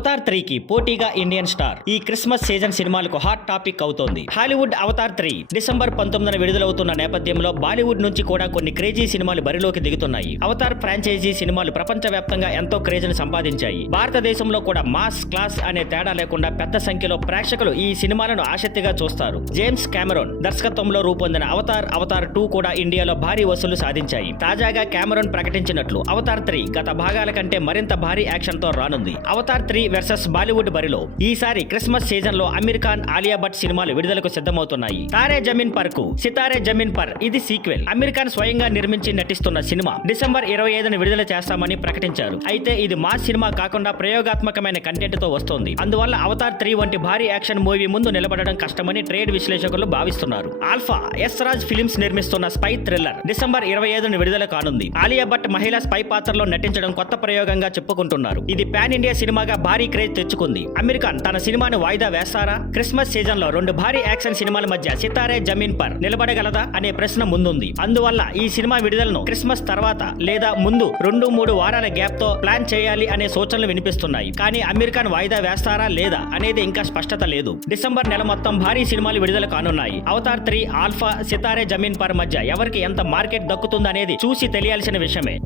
Avatar 3 కి పోటీగా Indian star ఈ క్రిస్మస్ సీజన్ సినిమాలకు హాట్ టాపిక్ అవుతోంది. హాలీవుడ్ అవతార్ 3 డిసెంబర్ 19న విడుదలవుతున్న నేపథ్యంలో బాలీవుడ్ నుంచి కూడా కొన్ని క్రేజీ సినిమాలు బరిలోకి దిగుతున్నాయి. అవతార్ ఫ్రాంచైజీ సినిమాలు ప్రపంచవ్యాప్తంగా ఎంతో క్రేజ్ను సంపాదించాయి. భారతదేశంలో కూడా మాస్ క్లాస్ అనే తేడా లేకుండా పెద్ద సంఖ్యలో ప్రేక్షకులు ఈ సినిమాలను ఆసక్తిగా చూస్తారు. జేమ్స్ కెమెరాన్ దర్శకత్వంలో రూపొందిన అవతార్ 2 కూడా ఇండియాలో భారీ వసూలు సాధించాయి. తాజాగా కెమెరాన్ ప్రకటించినట్లు అవతార్ 3 గత భాగాల కంటే మరింత భారీ యాక్షన్ తో రానుంది. అవతార్ 3 వర్సెస్ బాలీవుడ్ బరిలో ఈసారి క్రిస్మస్ సీజన్ లో అమీర్ ఖాన్, ఆలియా భట్ సినిమాలు విడుదలకు సిద్ధమవుతున్నాయి. తారే జమీన్ పర్ కు సితారే జమీన్ పర్ ఇది సీక్వెల్. అమీర్ ఖాన్ స్వయంగా నిర్మించి నటిస్తున్న సినిమా డిసెంబర్ 25న విడుదల చేస్తామని ప్రకటించారు. అయితే ఇది మాస్ సినిమా కాకుండా ప్రయోగాత్మకమైన కంటెంట్ తో వస్తోంది. అందువల్ల అవతార్ 3 వంటి భారీ యాక్షన్ మూవీ ముందు నిలబడడం కష్టమని ట్రేడ్ విశ్లేషకులు భావిస్తున్నారు. ఆల్ఫా ఎస్ రాజ్ ఫిలిమ్స్ నిర్మిస్తున్న స్పై థ్రిల్లర్ డిసెంబర్ 25న విడుదల కానుంది. ఆలియా భట్ మహిళా స్పై పాత్రలో నటించడం కొత్త ప్రయోగంగా చెప్పుకుంటున్నారు. ఇది పాన్ ఇండియా సినిమాగా భారీ క్రేజ్ తెచ్చుకుంది. అమీర్ ఖాన్ తన సినిమాను వాయిదా వేస్తారా? క్రిస్మస్ సీజన్ లో 2 భారీ యాక్షన్ సినిమాల మధ్య సితారే జమీన్ పర్ నిలబడగలదా అనే ప్రశ్న ముందుంది. అందువల్ల ఈ సినిమా విడుదలను క్రిస్మస్ తర్వాత లేదా ముందు 2-3 వారాల గ్యాప్ తో ప్లాన్ చేయాలి అనే సూచనలు వినిపిస్తున్నాయి. కానీ అమీర్ ఖాన్ వాయిదా వేస్తారా లేదా అనేది ఇంకా స్పష్టత లేదు. డిసెంబర్ నెల మొత్తం భారీ సినిమాలు విడుదల కానున్నాయి. Avatar 3, alpha, Sitaare Zameen per మధ్య ఎవరికి ఎంత మార్కెట్ దక్కుతుందనేది చూసి తెలియాల్సిన విషయమే.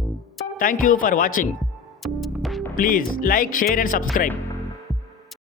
Thank you for watching. Please like, share and subscribe.